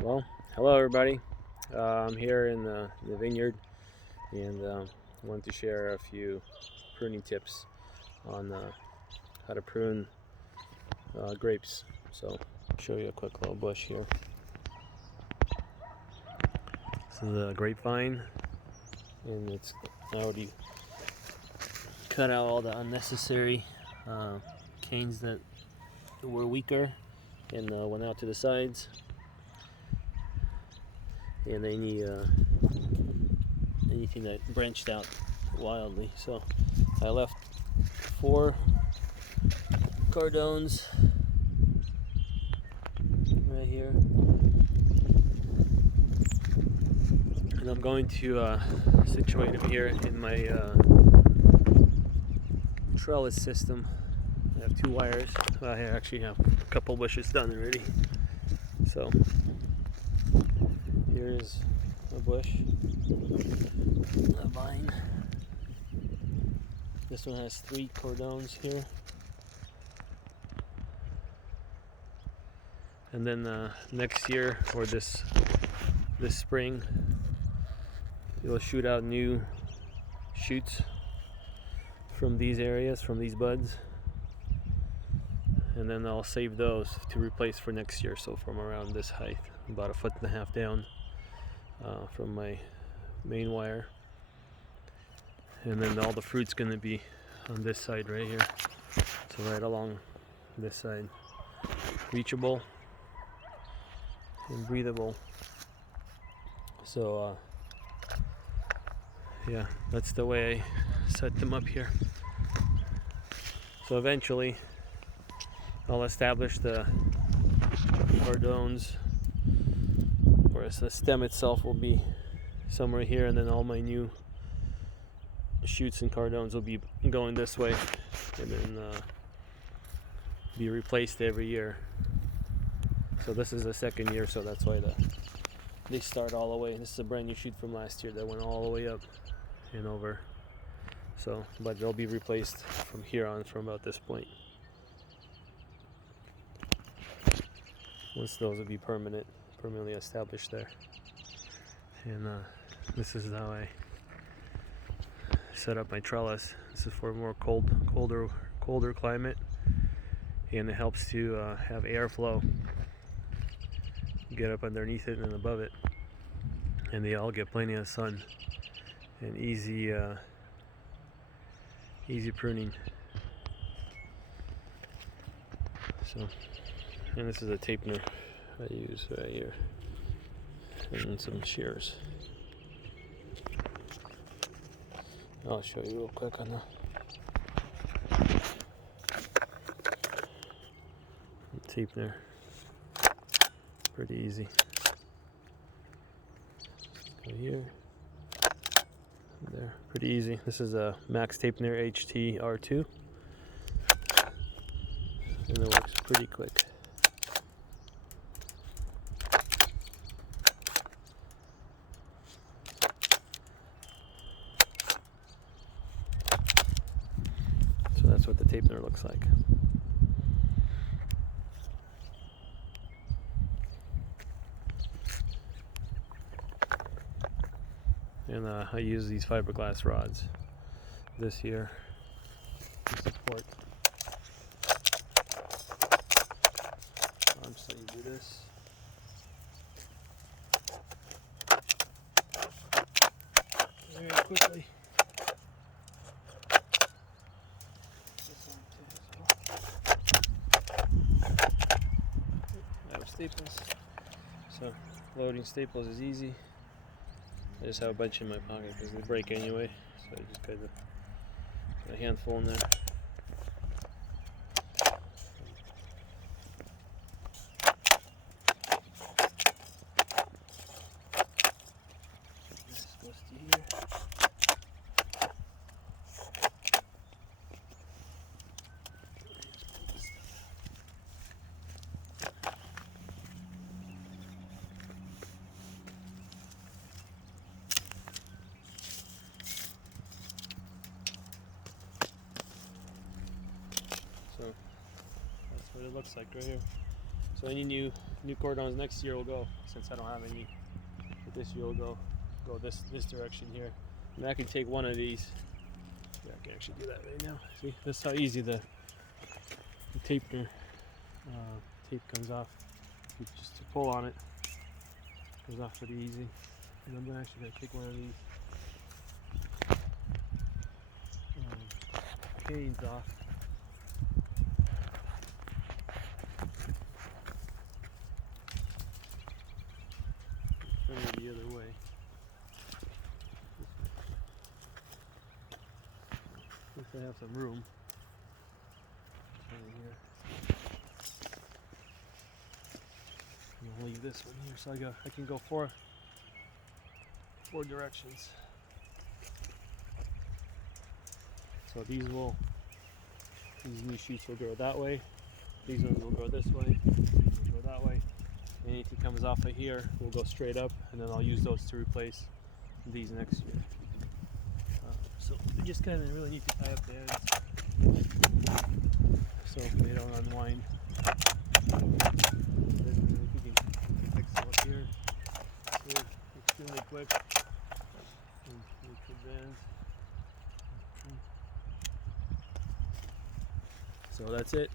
Well, hello everybody. I'm here in the vineyard and wanted to share a few pruning tips on how to prune grapes. So, I'll show you a quick little bush here. This is a grapevine, and it's already cut out all the unnecessary canes that were weaker and went out to the sides. And anything that branched out wildly. So I left 4 cardones right here, and I'm going to situate them here in my trellis system. I have 2 wires. I actually have a couple bushes done already. So here's a bush, a vine. This one has 3 cordones here. And then next year, or this spring, it will shoot out new shoots from these areas, from these buds. And then I'll save those to replace for next year. So from around this height, about 1.5 feet down from my main wire. And then all the fruit's going to be on this side right here. So right along this side. Reachable and breathable. So yeah, that's the way I set them up here. So eventually I'll establish the cardones, or the stem itself will be somewhere here, and then all my new shoots and cardones will be going this way, and then be replaced every year. So this is the second year, so that's why they start all the way. This is a brand new shoot from last year that went all the way up and over. So, but they'll be replaced from here on, from about this point. Once those will be permanently established there. And this is how I set up my trellis. This is for a more colder climate, and it helps to have airflow get up underneath it and above it, and they all get plenty of sun and easy pruning. So, and this is a tapener I use right here, and some shears. I'll show you real quick on the tapener. Pretty easy. Go here, there, pretty easy. This is a Max Tapener HT R2, and it works pretty quick. So that's what the tapener looks like. And I use these fiberglass rods this year to support. So you do this. Very quickly. I have staples. So loading staples is easy. I just have a bunch in my pocket because they break anyway, so I just got a handful in there. This goes to here. So that's what it looks like right here. So any new new cordons next year will go, since I don't have any. But this year will go this direction here. And I can take one of these. Yeah, I can actually do that right now. See, that's how easy the tapener tape comes off. Just to pull on it, goes off pretty easy. And I'm actually gonna take one of these canes off. Turn it the other way. If I have some room. Right here. I'll leave this one here, so I can go four directions. So these new shoots will grow that way. These ones will grow this way. These will go that way. Anything comes off of here will go straight up, and then I'll use those to replace these next year. So we just kind of really need to tie up the ends so they don't unwind. If we can fix them up here, extremely quick. So that's it.